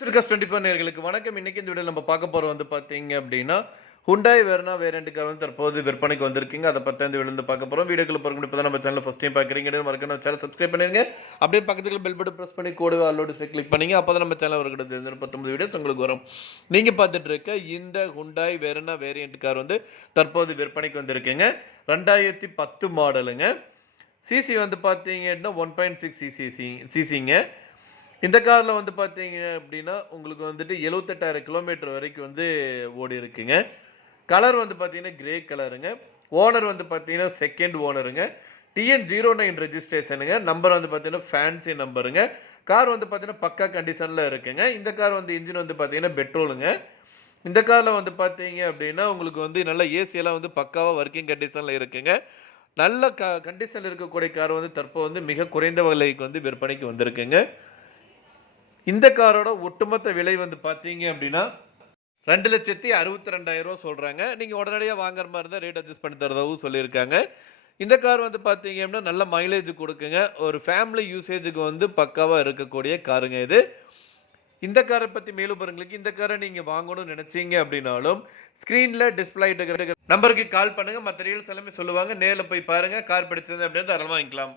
சிறுகாஸ் 24 நேயர்களுக்கு வணக்கம். இன்னைக்கு இந்த வீடியோல நம்ம பார்க்க போறது வந்து பார்த்தீங்க அப்படின்னா, Hyundai Verna வேரியன்ட் கார் வந்து தற்போது விற்பனைக்கு வந்திருக்குங்க. அத பத்தி இந்த வீடியோல இருந்து பார்க்க போறோம். வீடியோக்குள்ள போறதுக்கு முன்னாடி இப்பதான் நம்ம சேனலை ஃபர்ஸ்ட் டைம் பார்க்குறீங்க மறக்காம நம்ம சேனலை சப்ஸ்கிரைப் பண்ணிருங்க. அப்படியே பக்கத்துல பெல் பட்டன் பிரஸ் பண்ணி கூடவே ஆல் நோட்டிஃபிகேஷன் கிளிக் பண்ணீங்க. அப்பதான் நம்ம சேனல்ல வரக்கூடிய 19 வீடியோஸ் உங்களுக்கு வரும். நீங்க பார்த்துட்டு இருக்க இந்த Hyundai Verna வேரியன்ட் கார் வந்து தற்போது விற்பனைக்கு வந்திருக்குங்க. 2010 மாடலுங்க. சிசி வந்து பார்த்தீங்கன்னா 1.6 சிசிங்க. இந்த கார்ல வந்து பார்த்தீங்க அப்படின்னா, உங்களுக்கு வந்துட்டு 78,000 கிலோமீட்டர் வரைக்கும் வந்து ஓடி இருக்குங்க. கலர் வந்து பார்த்தீங்கன்னா, கிரே கலருங்க. ஓனர் வந்து பார்த்தீங்கன்னா, செகண்ட் ஓனருங்க. TN09 ரெஜிஸ்ட்ரேஷனுங்க. நம்பர் வந்து பார்த்தீங்கன்னா, ஃபேன்சி நம்பருங்க. கார் வந்து பார்த்தீங்கன்னா, பக்கா கண்டிஷன்ல இருக்குங்க. இந்த கார் வந்து இன்ஜின் வந்து பார்த்தீங்கன்னா, பெட்ரோலுங்க. இந்த கார்ல வந்து பார்த்தீங்க அப்படின்னா, உங்களுக்கு வந்து நல்ல ஏசி எல்லாம் வந்து பக்காவா வொர்க்கிங் கண்டிஷன்ல இருக்குங்க. நல்ல கண்டிஷன்ல இருக்கக்கூடிய கார் வந்து தற்போது வந்து மிக குறைந்த விலைக்கு வந்து விற்பனைக்கு வந்திருக்குங்க. இந்த காரோட ஒட்டுமொத்த விலை வந்து பார்த்தீங்க அப்படின்னா, 2,62,000 சொல்றாங்க. நீங்க உடனடியா வாங்குற மாரி இருந்தா ரேட் அட்ஜஸ்ட் பண்ணி தரதாவும் சொல்லியிருக்காங்க. இந்த கார் வந்து பார்த்தீங்க அப்படின்னா, நல்ல மைலேஜ் குடுக்குங்க. ஒரு ஃபேமிலி யூசேஜுக்கு வந்து பக்காவா இருக்கக்கூடிய காருங்க இது. இந்த கார பத்தி மேலும் விவரங்களுக்கு இந்த கார நீங்க வாங்கணும்னு நினைச்சீங்க அப்படின்னாலும், ஸ்கிரீன்ல டிஸ்ப்ளே ஆயிட்டு இருக்கிற நம்பருக்கு கால் பண்ணுங்க. மத்த டீடைல்ஸ் எல்லாமே சொல்லுவாங்க. நேர்ல போய் பாருங்க. கார் பிடிச்சது அப்படின்னா தாராளமா வாங்கிக்கலாம்.